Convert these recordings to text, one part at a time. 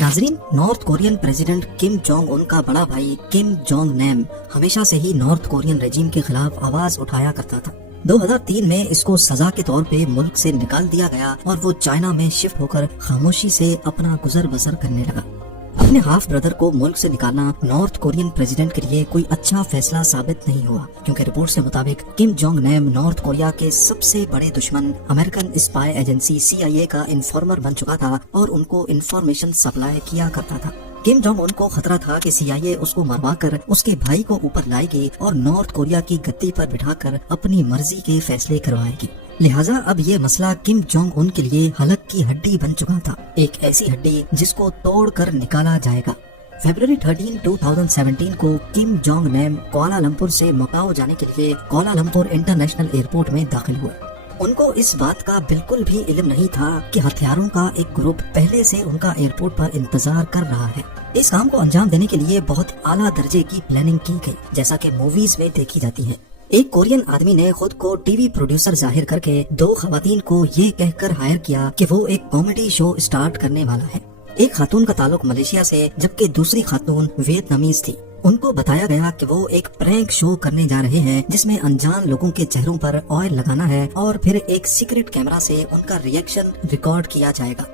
नाजरीन, north Korean president Kim Jong Un का बड़ा भाई किम जोंग नैम हमेशा से ही नॉर्थ कोरियन रेजिम के खिलाफ आवाज उठाया करता था। 2003 में इसको सजा के तौर पे मुल्क से निकाल दिया गया और वो चाइना में शिफ्ट होकर खामोशी से अपना गुजर बसर करने लगा। अपने हाफ ब्रदर को मुल्क से निकालना नॉर्थ कोरियन प्रेसिडेंट के लिए कोई अच्छा फैसला साबित नहीं हुआ, क्योंकि रिपोर्ट से मुताबिक Kim Jong Nam North Korea के सबसे बड़े दुश्मन अमेरिकन स्पाई एजेंसी CIA का इन्फॉर्मर बन चुका था और उनको इन्फॉर्मेशन सप्लाई किया करता था। किम जोंग उन को खतरा था कि CIA उसको मरवा कर उसके भाई को ऊपर लाएगी और नॉर्थ कोरिया की गद्दी पर बिठाकर अपनी मर्जी के फैसले करवाएगी। लिहाजा अब ये मसला किम जोंग उन के लिए हलक की हड्डी बन चुका था, एक ऐसी हड्डी जिसको तोड़ कर निकाला जाएगा। फरवरी 13, 2017 को किम जोंग नैम कुआलालंपुर से मकाओ जाने के लिए कुआलालंपुर इंटरनेशनल एयरपोर्ट में दाखिल हुए। उनको इस बात का बिल्कुल भी इल्म नहीं था कि हथियारों का एक ग्रुप पहले से उनका एयरपोर्ट पर इंतजार कर रहा है। इस काम को अंजाम देने के लिए बहुत आला दर्जे की प्लानिंग की गई, जैसा कि मूवीज में देखी जाती है। एक कोरियन आदमी ने खुद को टीवी प्रोड्यूसर जाहिर करके 2 खवातीन को ये कहकर हायर किया कि वो एक कॉमेडी शो स्टार्ट करने वाला है। एक खातून का ताल्लुक मलेशिया से, जबकि दूसरी खातून वियतनामीज थी। उनको बताया गया कि वो एक प्रैंक शो करने जा रहे हैं जिसमें अनजान लोगों के चेहरों पर ऑयल लगाना है और फिर एक सीक्रेट कैमरा से उनका रिएक्शन रिकॉर्ड किया जाएगा।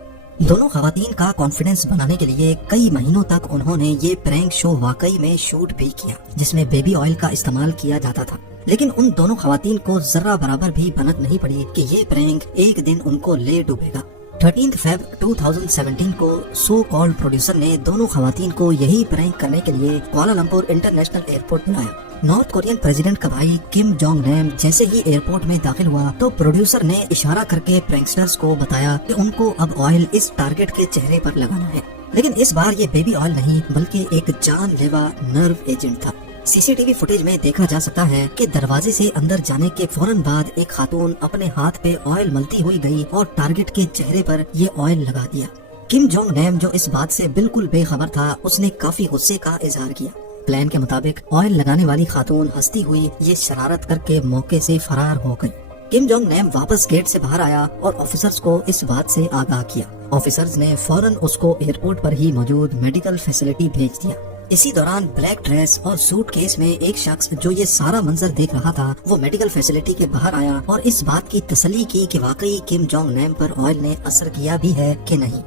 दोनों खवातीन का कॉन्फिडेंस बनाने के लिए कई महीनों तक उन्होंने ये प्रैंक शो वाकई में शूट भी किया, जिसमें बेबी ऑयल का इस्तेमाल किया जाता था। लेकिन उन दोनों खवातीन को जरा बराबर भी भनक नहीं पड़ी कि ये प्रैंक एक दिन उनको ले डूबेगा। 13 फरवरी 2017 को सो कॉल्ड प्रोड्यूसर ने दोनों खवातीन को यही प्रैंक करने के लिए कुआलालंपुर इंटरनेशनल एयरपोर्ट बुलाया। नॉर्थ कोरियन प्रेसिडेंट का भाई किम जोंग नैम जैसे ही एयरपोर्ट में दाखिल हुआ तो प्रोड्यूसर ने इशारा करके प्रैंकस्टर्स को बताया कि उनको अब ऑयल इस टारगेट के चेहरे पर लगाना है। लेकिन इस बार ये बेबी ऑयल नहीं बल्कि एक जानलेवा नर्व एजेंट था। CCTV फुटेज में देखा जा सकता है कि दरवाजे से अंदर जाने के फौरन बाद एक खातून अपने हाथ पे ऑयल मलती हुई गई और टारगेट के चेहरे पर ये ऑयल लगा दिया। किम जोंग नैम जो इस बात से बिल्कुल बेखबर था, उसने काफी गुस्से का इजहार किया। प्लान के मुताबिक ऑयल लगाने वाली खातून हंसती हुई ये शरारत करके मौके से फरार हो गई। किम जोंग नैम वापस गेट से बाहर आया और ऑफिसर्स को इस बात से आगाह किया। ऑफिसर्स ने फौरन उसको एयरपोर्ट पर ही मौजूद मेडिकल फैसिलिटी भेज दिया। इसी दौरान ब्लैक ड्रेस और सूट केस में एक शख्स जो ये सारा मंजर देख रहा था, वो मेडिकल फैसिलिटी के बाहर आया और इस बात की तसल्ली की कि वाकई किम जोंग नैम पर ऑयल ने असर किया भी है कि नहीं।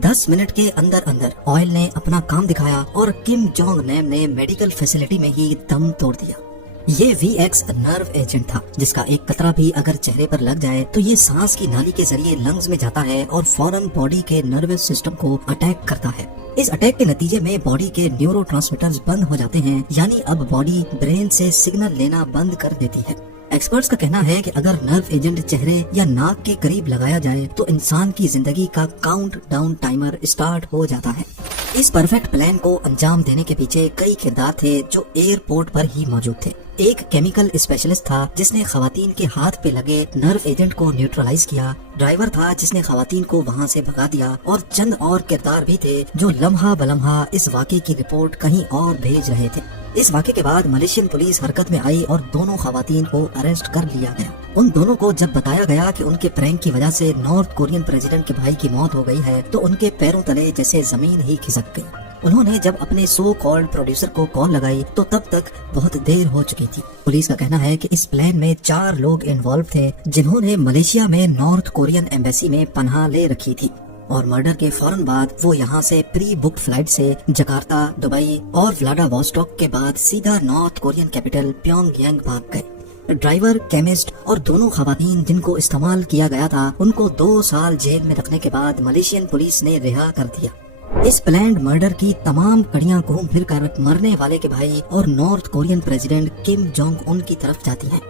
10 मिनट के अंदर अंदर ऑयल ने अपना काम दिखाया और किम जोंग नैम ने मेडिकल फैसिलिटी में ही दम तोड़ दिया। ये VX नर्व एजेंट था, जिसका एक कतरा भी अगर चेहरे पर लग जाए तो ये सांस की नाली के जरिए लंग्स में जाता है और फौरन बॉडी के नर्वस सिस्टम को अटैक करता है। इस अटैक के नतीजे में बॉडी के न्यूरोट्रांसमीटर्स बंद हो जाते हैं, यानी अब बॉडी ब्रेन से सिग्नल लेना बंद कर देती है। एक्सपर्ट्स का कहना है कि अगर नर्व एजेंट चेहरे या नाक के करीब लगाया जाए तो इंसान की जिंदगी का काउंट डाउन टाइमर स्टार्ट हो जाता है। इस परफेक्ट प्लान को अंजाम देने के पीछे कई किरदार थे जो एयरपोर्ट पर ही मौजूद थे। एक केमिकल स्पेशलिस्ट था जिसने खवातीन के हाथ पे लगे नर्व एजेंट को न्यूट्रलाइज किया। ड्राइवर था जिसने खवातीन को वहाँ से भगा दिया और चंद और किरदार भी थे जो लम्हा बलम्हा इस वाक़े की रिपोर्ट कहीं और भेज रहे थे। इस वाक़े के बाद मलेशियन पुलिस हरकत में आई और दोनों खवातीन को अरेस्ट कर लिया गया। उन दोनों को जब बताया गया कि उनके प्रैंक की वजह से नॉर्थ कोरियन प्रेसिडेंट के भाई की मौत हो गई है तो उनके पैरों तले जैसे जमीन ही खिसक गई। उन्होंने जब अपने सो कॉल्ड प्रोड्यूसर को कॉल लगाई तो तब तक बहुत देर हो चुकी थी। पुलिस का कहना है कि इस प्लान में 4 लोग इन्वॉल्व थे जिन्होंने मलेशिया में नॉर्थ कोरियन एम्बेसी में पनाह ले रखी थी और मर्डर के फौरन बाद वो यहाँ से प्री बुक्ड फ्लाइट से जकार्ता, दुबई और व्लादिवोस्टॉक के बाद सीधा नॉर्थ कोरियन कैपिटल प्योंगयांग भाग गए। ड्राइवर, केमिस्ट और दोनों खवातीन जिनको इस्तेमाल किया गया था उनको 2 साल जेल में रखने के बाद मलेशियन पुलिस ने रिहा कर दिया। इस प्लान्ड मर्डर की तमाम कड़ियां घूम फिर कर मरने वाले के भाई और north Korean president Kim Jong Un की तरफ जाती है।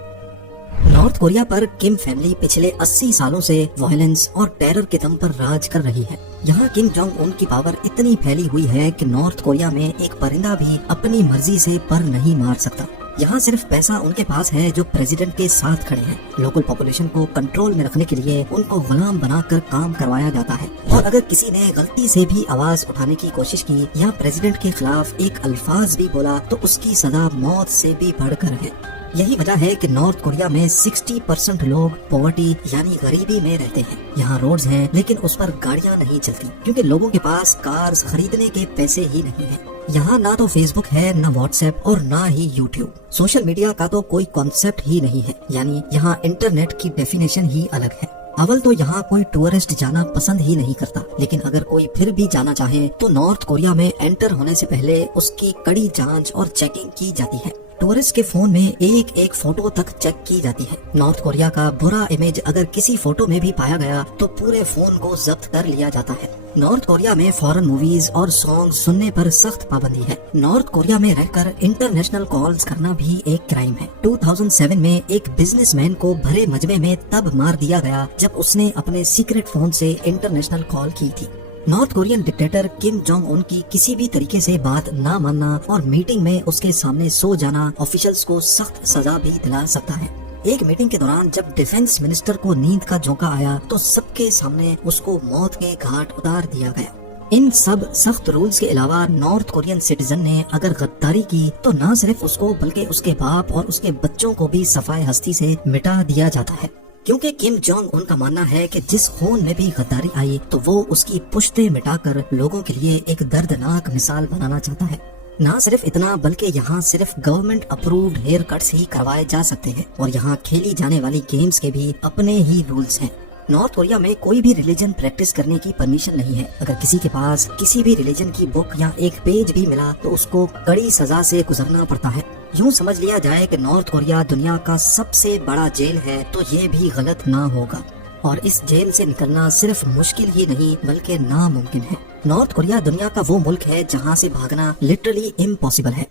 नॉर्थ कोरिया पर किम फैमिली पिछले 80 सालों से वायलेंस और टेरर के दम पर राज कर रही है। यहाँ किम जोंग उन की पावर इतनी फैली हुई है कि नॉर्थ कोरिया में एक परिंदा भी अपनी मर्जी से पर नहीं मार सकता। यहाँ सिर्फ पैसा उनके पास है जो प्रेसिडेंट के साथ खड़े हैं। लोकल पॉपुलेशन को कंट्रोल में रखने के लिए उनको गुलाम बनाकर काम करवाया जाता है, और अगर किसी ने गलती से भी आवाज उठाने की कोशिश की या प्रेसिडेंट के खिलाफ एक अल्फाज भी बोला तो उसकी सजा मौत से भी बढ़कर है। यही वजह है कि नॉर्थ कोरिया में 60% लोग पॉवर्टी यानी गरीबी में रहते हैं। यहाँ रोड्स हैं लेकिन उस पर गाड़ियाँ नहीं चलती क्योंकि लोगों के पास कार्स खरीदने के पैसे ही नहीं है। यहाँ ना तो फेसबुक है, ना व्हाट्सएप और ना ही यूट्यूब। सोशल मीडिया का तो कोई कॉन्सेप्ट ही नहीं है, यानी यहाँ इंटरनेट की डेफिनेशन ही अलग है। अव्वल तो यहाँ कोई टूरिस्ट जाना पसंद ही नहीं करता, लेकिन अगर कोई फिर भी जाना चाहे तो नॉर्थ कोरिया में एंटर होने से पहले उसकी कड़ी जांच और चेकिंग की जाती है। टूरिस्ट के फोन में एक एक फोटो तक चेक की जाती है। नॉर्थ कोरिया का बुरा इमेज अगर किसी फोटो में भी पाया गया तो पूरे फोन को जब्त कर लिया जाता है। नॉर्थ कोरिया में फॉरेन मूवीज और सॉन्ग सुनने पर सख्त पाबंदी है। नॉर्थ कोरिया में रहकर इंटरनेशनल कॉल्स करना भी एक क्राइम है। 2007 में एक बिजनेसमैन को भरे मजमे में तब मार दिया गया जब उसने अपने सीक्रेट फोन से इंटरनेशनल कॉल की थी। North Korean dictator Kim Jong Un की किसी भी तरीके से बात ना मानना और मीटिंग में उसके सामने सो जाना ऑफिशियल्स को सख्त सजा भी दिला सकता है। एक मीटिंग के दौरान जब डिफेंस मिनिस्टर को नींद का झोंका आया तो सबके सामने उसको मौत के घाट उतार दिया गया। इन सब सख्त रूल्स के अलावा नॉर्थ कोरियन सिटीजन ने अगर गद्दारी की तो न सिर्फ उसको बल्कि उसके बाप और उसके बच्चों को भी सफाई हस्ती से मिटा दिया जाता है, क्योंकि किम जोंग उन का मानना है कि जिस खून में भी गद्दारी आई तो वो उसकी पुश्ते मिटाकर लोगों के लिए एक दर्दनाक मिसाल बनाना चाहता है। ना सिर्फ इतना बल्कि यहाँ सिर्फ गवर्नमेंट अप्रूव्ड हेयर कट्स ही करवाए जा सकते हैं और यहाँ खेली जाने वाली गेम्स के भी अपने ही रूल्स हैं। नॉर्थ कोरिया में कोई भी रिलीजन प्रैक्टिस करने की परमिशन नहीं है। अगर किसी के पास किसी भी रिलीजन की बुक या एक पेज भी मिला तो उसको कड़ी सजा से गुजरना पड़ता है। यूँ समझ लिया जाए कि नॉर्थ कोरिया दुनिया का सबसे बड़ा जेल है तो ये भी गलत ना होगा, और इस जेल से निकलना सिर्फ मुश्किल ही नहीं बल्कि नामुमकिन है। नॉर्थ कोरिया दुनिया का वो मुल्क है जहाँ से भागना लिटरली इम्पॉसिबल है।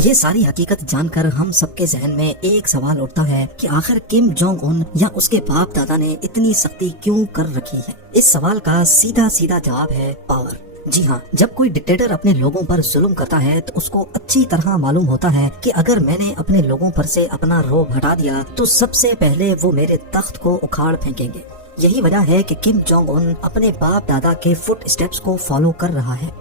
ये सारी हकीकत जानकर हम सबके जहन में एक सवाल उठता है कि आखिर किम जोंग उन या उसके बाप दादा ने इतनी सख्ती क्यों कर रखी है। इस सवाल का सीधा सीधा जवाब है पावर। जी हाँ, जब कोई डिक्टेटर अपने लोगों पर जुल्म करता है तो उसको अच्छी तरह मालूम होता है कि अगर मैंने अपने लोगों पर से अपना रोब हटा दिया तो सबसे पहले वो मेरे तख्त को उखाड़ फेंकेंगे। यही वजह है कि किम जोंग उन अपने बाप दादा के फुट स्टेप्स को फॉलो कर रहा है।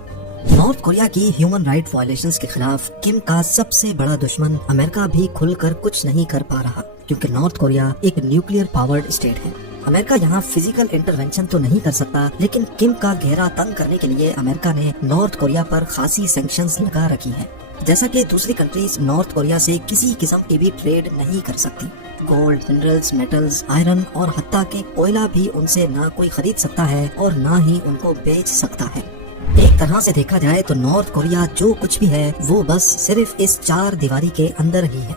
नॉर्थ कोरिया की ह्यूमन राइट वायलेशंस के खिलाफ किम का सबसे बड़ा दुश्मन अमेरिका भी खुलकर कुछ नहीं कर पा रहा, क्योंकि नॉर्थ कोरिया एक न्यूक्लियर पावर्ड स्टेट है। अमेरिका यहाँ फिजिकल इंटरवेंशन तो नहीं कर सकता, लेकिन किम का घेरा तंग करने के लिए अमेरिका ने नॉर्थ कोरिया पर खासी सैंक्शंस लगा रखी है। जैसा कि दूसरी कंट्रीज नॉर्थ कोरिया से किसी किस्म की भी ट्रेड नहीं कर सकती। गोल्ड, मिनरल्स, मेटल्स, आयरन और हत्ता के कोयला भी उनसे ना कोई खरीद सकता है और ना ही उनको बेच सकता है। एक तरह से देखा जाए तो नॉर्थ कोरिया जो कुछ भी है वो बस सिर्फ इस चार दीवारी के अंदर ही है।